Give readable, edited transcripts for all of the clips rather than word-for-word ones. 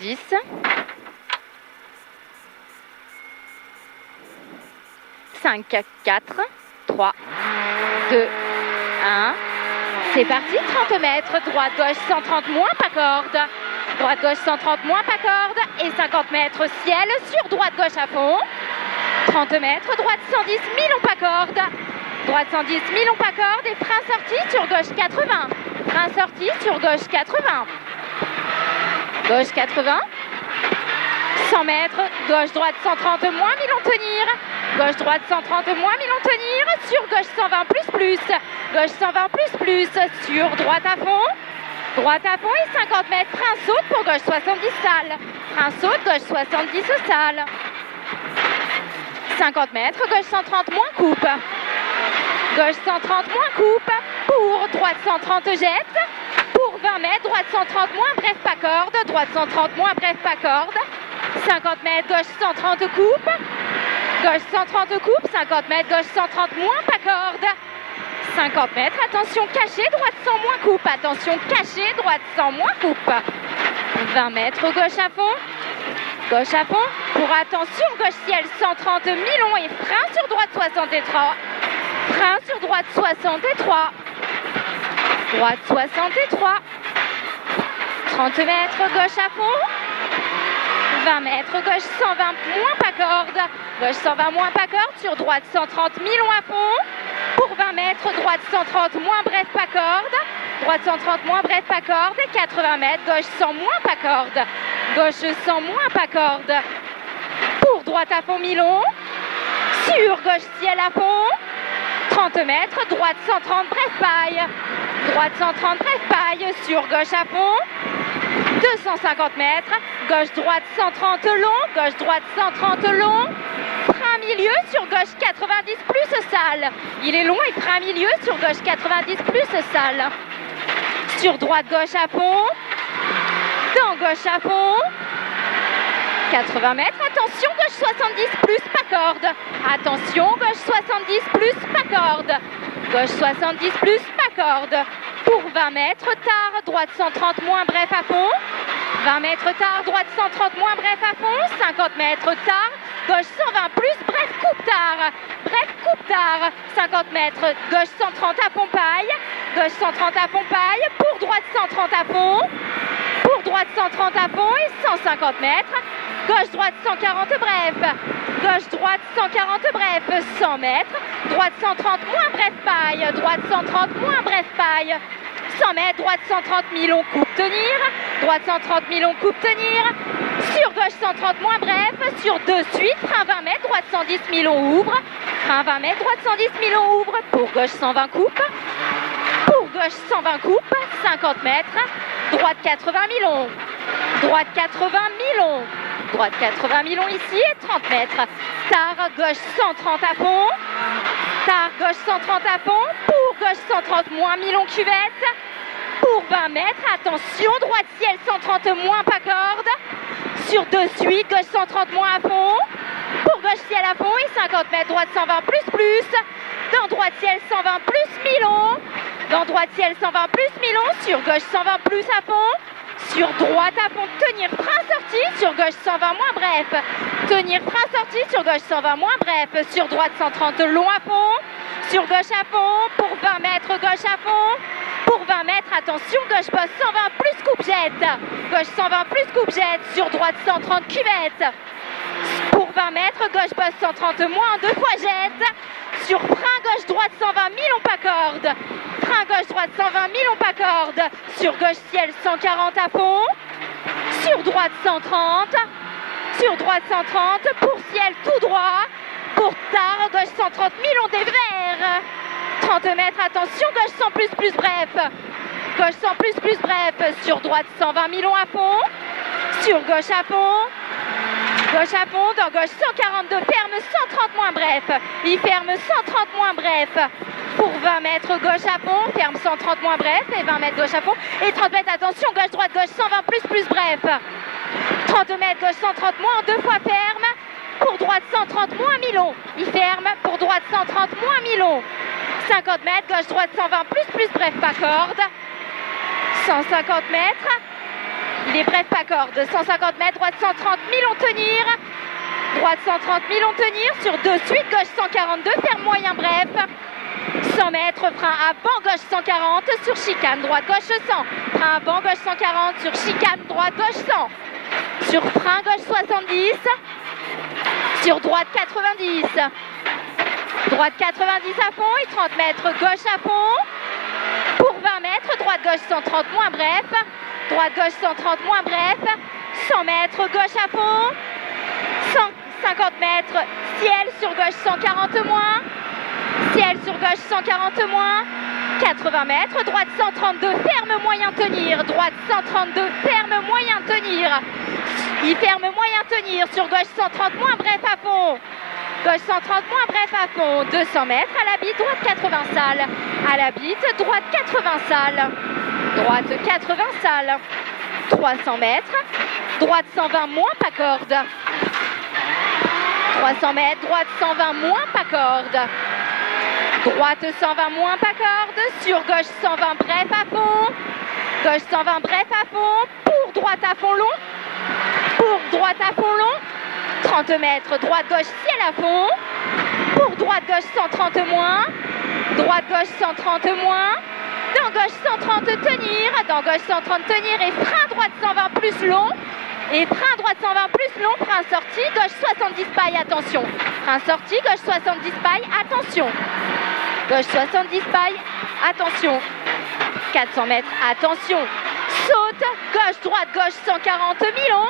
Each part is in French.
10, 5, 4, 3, 2, 1. C'est parti, 30 mètres, droite, gauche, 130, moins pas corde. Droite, gauche, 130, moins pas corde. Et 50 mètres, ciel, sur droite, gauche à fond. 30 mètres, droite, 110, mi-long pas corde. Droite, 110, mi-long pas corde. Et frein sorti sur gauche, 80. Frein sorti sur gauche, 80. Gauche, 80. 100 mètres, gauche, droite, 130, moins mi-long tenir. Gauche, droite, 130, moins mi-long tenir. Sur gauche, 120, plus. Gauche, 120, plus. Sur droite à fond. Droite à fond et 50 mètres. Frein saute pour gauche, 70 sale. Frein saute, gauche, 70 sale. 50 mètres, gauche, 130, moins coupe. Gauche, 130, moins coupe. Pour droite, 130, jette. Pour 20 mètres, droite, 130, moins bref, pas corde. Droite, 130, moins bref, pas corde. 50 mètres, gauche, 130, coupe. Gauche, 130, coupe. 50 mètres, gauche, 130, moins pas corde. 50 mètres, attention, caché, droite, 100, moins coupe. Attention, caché, droite, 100, moins coupe. 20 mètres, gauche à fond. Gauche à fond. Pour attention, gauche, ciel, 130, mi-long et frein sur droite, 63. Frein sur droite, 63. Droite, 63. 30 mètres, gauche à fond. 20 mètres, gauche 120, moins pas corde. Gauche 120, moins pas corde. Sur droite 130, mi-long à fond. Pour 20 mètres, droite 130, moins bref, pas corde. Droite 130, moins bref, pas corde. Et 80 mètres, gauche 100, moins pas corde. Gauche 100, moins pas corde. Pour droite à fond, mi-long. Sur gauche, ciel à fond. 30 mètres, droite 130, bref, paille. Droite 130, bref, paille. Sur gauche à fond. 250 mètres, gauche-droite 130 long, gauche-droite 130 long, frein milieu sur gauche 90 plus sale. Il est long et frein milieu sur gauche 90 plus sale. Sur droite gauche à fond, dans gauche à fond, 80 mètres, attention gauche 70 plus pas corde. Attention gauche 70 plus pas corde. Gauche 70 plus pas corde. Pour 20 mètres, tard, droite 130, moins bref à fond. 20 mètres tard, droite 130, moins bref à fond. 50 mètres tard, gauche 120 plus, bref coupe tard. Bref coupe tard. 50 mètres, gauche 130 à fond paille. Gauche 130 à fond paille. Pour droite 130 à fond. Pour droite 130 à fond et 150 mètres. Gauche droite 140 bref. Gauche droite 140 bref. 100 mètres. Droite 130, moins bref paille. Droite 130, moins bref paille. 100 mètres, droite 130, mi-long, coupe, tenir. Droite 130, mi-long, coupe, tenir. Sur gauche 130, moins bref. Sur de suite, frein 20 mètres, droite 110, mi-long, ouvre. Frein 20 mètres, droite 110, mi-long, ouvre. Pour gauche 120, coupe. Pour gauche 120, coupe. 50 mètres. Droite 80, mi-long. Droite 80, mi-long. Droite 80, mi-long ici et 30 mètres. Tard, gauche 130 à fond. Tard, gauche 130 à fond. Pour gauche 130, moins mi-long cuvette. Pour 20 mètres, attention, droite ciel 130, moins pas corde. Sur de suite, gauche 130, moins à fond. Pour gauche ciel à fond et 50 mètres, droite 120 plus. Dans droite ciel 120 plus mi-long. Dans droite ciel 120 plus mi-long. Sur gauche 120 plus à fond. Sur droite à fond, tenir frein sorti. Sur gauche 120 moins bref. Tenir frein sorti. Sur gauche 120 moins bref. Sur droite 130 long à fond. Sur gauche à fond. Pour 20 mètres, gauche à fond. Pour 20 mètres, attention, gauche poste 120 plus coupe jette. Gauche 120 plus coupe jette. Sur droite 130 cuvette. Pour 20 mètres, gauche poste 130 moins, 2 fois jette. Sur frein gauche droite 120 mi-long pas corde. Frein gauche droite 120 mi-long pas corde. Sur gauche ciel 140 à fond. Sur droite 130. Sur droite 130. Pour ciel tout droit. Pour tard gauche 130 mi-long des verts. 30 mètres, attention, gauche 100 plus bref. Gauche 100 plus bref. Sur droite 120 mi-long à fond. Sur gauche à fond. Gauche à fond, dans gauche 142, ferme 130 moins bref. Il ferme 130 moins bref. Pour 20 mètres, gauche à fond, ferme 130 moins bref. Et 20 mètres, gauche à fond. Et 30 mètres, attention, gauche, droite, gauche 120 plus bref. 30 mètres, gauche 130 moins, 2 fois ferme. Pour droite 130 moins mi-long. Il ferme. Pour droite 130 moins mi-long. 50 mètres, gauche, droite 120 plus bref, pas corde. 150 mètres. Les brefs pas corde, 150 mètres, droite 130, mi-long tenir. Droite 130, mi-long tenir sur 2 suites, gauche 142, ferme moyen bref. 100 mètres, frein avant, gauche 140 sur chicane, droite gauche 100. Frein avant, gauche 140 sur chicane, droite gauche 100. Sur frein gauche 70. Sur droite 90. Droite 90 à fond et 30 mètres, gauche à fond. Pour 20 mètres, droite gauche 130 moins bref. Droite gauche 130 moins bref. 100 mètres, gauche à fond. 150 mètres, ciel sur gauche 140 moins. Ciel sur gauche 140 moins. 80 mètres, droite 132, ferme moyen tenir. Droite 132, ferme moyen tenir. Il ferme moyen tenir sur gauche 130 moins bref à fond. Gauche 130 moins bref à fond. 200 mètres à la bite, droite 80 salles. À la bite, droite 80 salles. Droite 80 salles. 300 mètres. Droite 120 moins pas corde. 300 mètres, droite 120 moins pas corde. Droite 120 moins pas corde. Sur gauche 120 bref à fond. Gauche 120 bref à fond. Pour droite à fond long. Pour droite à fond long. 30 mètres, droite gauche ciel à fond. Pour droite gauche 130 moins. Droite gauche 130 moins. Dans gauche 130 tenir. Dans gauche 130 tenir et frein droite 120 plus long. Et frein droite 120 plus long, frein sorti, gauche 70 paille, attention. Frein sorti, gauche 70 paille, attention. Gauche 70 paille, attention. 400 mètres, attention. Saute, gauche, droite, gauche 140 mi-long.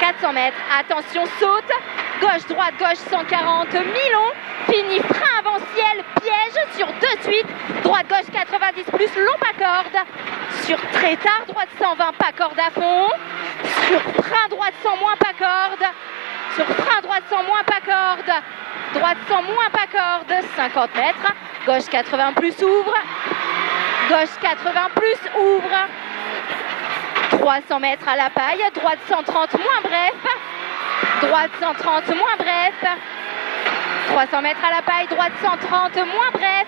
400 mètres, attention, saute. Gauche, droite, gauche 140 mi-long. Fini, frein avant ciel, piège sur 2 suites. Droite, gauche 90 plus long, pas corde. Sur très tard, droite 120, pas corde à fond. Sur frein droite 100 moins pas corde. Sur frein droite 100 moins pas corde. Droite 100 moins pas corde. 50 mètres. Gauche 80 plus ouvre. Gauche 80 plus ouvre. 300 mètres à la paille. Droite 130 moins bref. Droite 130 moins bref. 300 mètres à la paille. Droite 130 moins bref.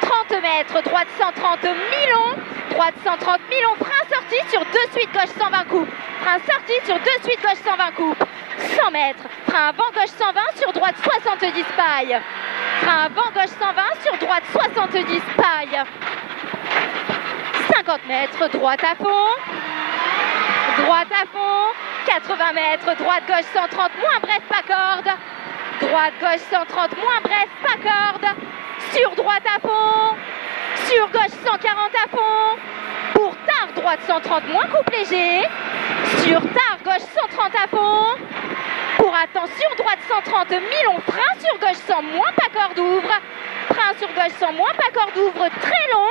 30 mètres. Droite 130 mi-long. Droite 130 mi-long. Frein sorti sur 2 suites. Gauche 120 coupe. Frein sorti sur 2 suites. Gauche 120 coupe. 100 mètres. Frein avant. Gauche 120 sur droite 70 paille. Frein avant. Gauche 120 sur droite 70 paille. 50 mètres. Droite à fond. Droite à fond. 80 mètres. Droite gauche 130 moins bref pas corde. Droite gauche 130 moins bref pas corde. Sur droite à fond. Sur gauche 140 à fond. Pour tard droite 130 moins coupe léger. Sur tard gauche 130 à fond. Pour attention droite 130 mi-long frein sur gauche 100 moins pas corde ouvre. Frein sur gauche 100 moins pas corde ouvre très long.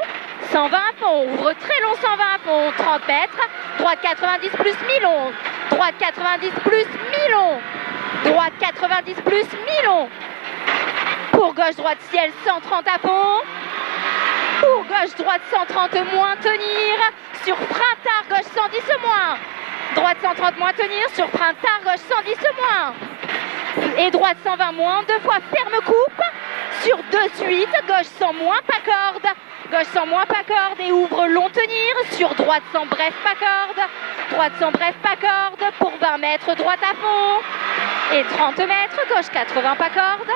120 à fond, ouvre très long 120 à fond, 30 mètres. Droite 90 plus mi-long. Droite 90 plus mi-long. Droite 90 plus mi-long. Pour gauche droite ciel 130 à fond. Pour gauche droite 130 moins tenir. Sur frein tard gauche 110 moins. Droite 130 moins tenir. Sur frein tard gauche 110 moins. Et droite 120 moins. 2 fois ferme coupe. Sur 2 suites. Gauche 100 moins pas corde. Gauche 100 moins pas corde et ouvre long tenir. Sur droite 100 bref pas corde. Droite 100 bref pas corde. Pour 20 mètres droite à fond. Et 30 mètres gauche 80 pas corde.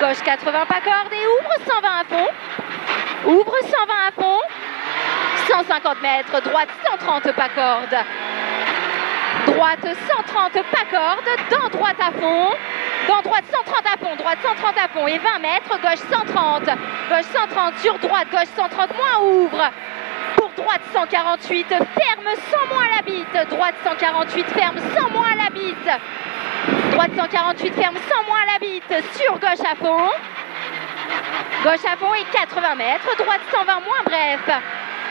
Gauche 80 pas corde et ouvre 120 à fond. Ouvre 120 à fond. 150 mètres droite 130 pas corde. Droite 130 pas corde. Dans droite à fond. Dans droite 130 à fond, droite 130 à fond et 20 mètres, gauche 130. Gauche 130 sur droite, gauche 130 moins ouvre. Pour droite 148, ferme 100 moins à la bite. Droite 148, ferme 100 moins à la bite. Droite 148, ferme 100 moins à la bite. Sur gauche à fond. Gauche à fond et 80 mètres. Droite 120 moins bref.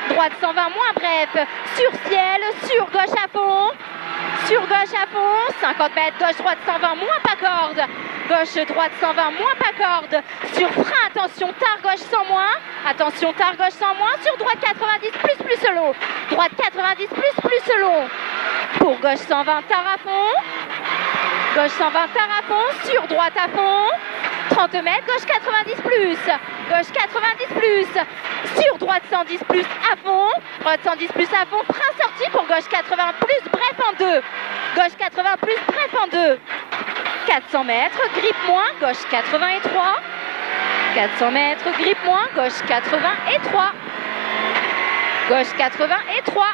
Droite 120 moins bref. Sur ciel, sur gauche à fond. Sur gauche à fond, 50 mètres, gauche droite 120 moins pas corde. Gauche droite 120 moins pas corde. Sur frein, attention, tard gauche 100 moins. Attention, tard gauche 100 moins. Sur droite 90 plus long. Droite 90 plus long. Pour gauche 120 tard à fond. Gauche 120 tard à fond. Sur droite à fond. 30 mètres, gauche 90 plus. Gauche 90 plus. Sur droite 110 plus à fond. droite 110 plus à fond, frein sorti pour gauche 80 plus, bref en 2. Gauche 80 plus, bref en 2. 400 mètres, grippe moins, gauche 80 et 3. 400 mètres, grippe moins, gauche 80 et 3. Gauche 80 et 3.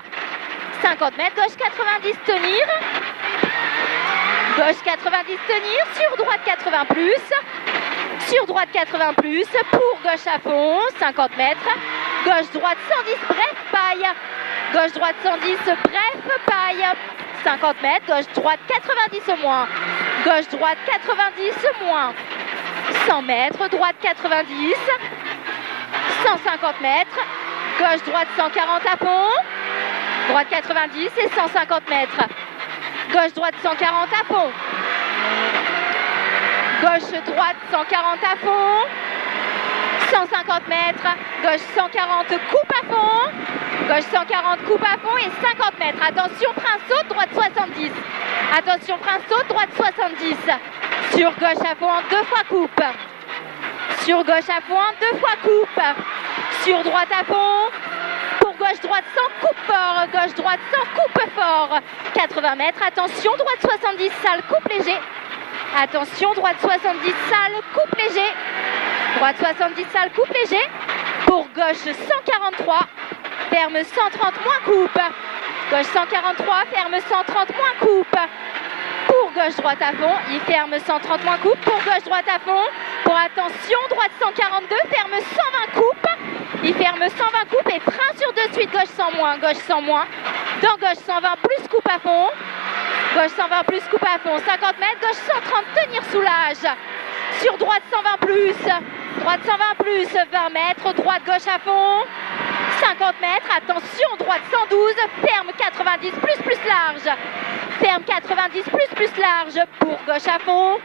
50 mètres, gauche 90, tenir. Gauche 90, tenir. Sur droite 80 plus. Sur droite 80 plus. Pour gauche à fond, 50 mètres. Gauche droite 110, bref, paille. Gauche droite 110, bref, paille. 50 mètres, gauche droite 90 au moins. Gauche droite 90 moins. 100 mètres, droite 90. 150 mètres. Gauche droite 140 à fond. Droite 90 et 150 mètres. Gauche droite 140 à fond. Gauche droite 140 à fond. 150 mètres. Gauche 140 coupe à fond. Gauche 140 coupe à fond et 50 mètres. Attention, frein saute, droite 70. Attention, frein saute, droite 70. Sur gauche à fond, 2 fois coupe. Sur gauche à fond, 2 fois coupe. Sur droite à fond. Pour gauche droite sans coupe fort. Gauche droite sans coupe fort. 80 mètres. Attention, droite 70, sale, coupe léger. Attention, droite 70, sale, coupe léger. Droite 70, sale, coupe léger. Pour gauche 143. Ferme 130 moins coupe. Gauche 143, ferme 130 moins coupe. Pour gauche droite à fond, il ferme 130 moins coupe. Pour gauche droite à fond. Pour attention, droite 142, ferme 120 coupe. Il ferme 120 coupe et frein sur de suite. Gauche 100 moins, gauche 100 moins. Dans gauche 120 plus coupe à fond. Gauche 120 plus coupe à fond. 50 mètres, gauche 130, tenir soulage. Sur droite 120 plus. Droite 120 plus, 20 mètres. Droite gauche à fond. 50 mètres, attention, droite 112, ferme 90 plus large. Ferme 90 plus large pour gauche à fond.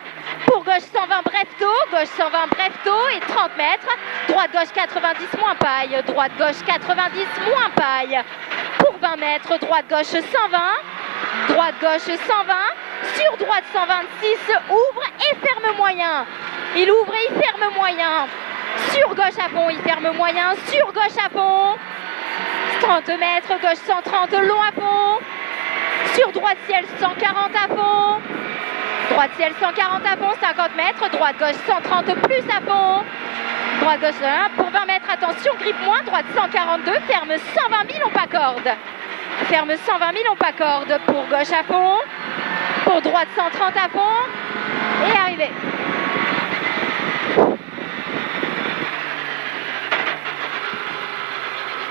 Pour gauche 120 bref tôt, gauche 120 bref tôt et 30 mètres. Droite gauche 90 moins paille, droite gauche 90 moins paille. Pour 20 mètres, droite gauche 120. Droite gauche 120. Sur droite 126, ouvre et ferme moyen. Il ouvre et il ferme moyen. Sur gauche à fond, il ferme moyen. Sur gauche à fond. 30 mètres, gauche 130, long à fond. Sur droite ciel 140 à fond. Droite ciel 140 à fond, 50 mètres. Droite gauche 130 plus à fond. Droite gauche 1 pour 20 mètres, attention, grippe moins. Droite 142, ferme 120 000, on pas corde. Ferme 120 000, on pas corde. Pour gauche à fond. Pour droite 130 à fond. Et arrivé.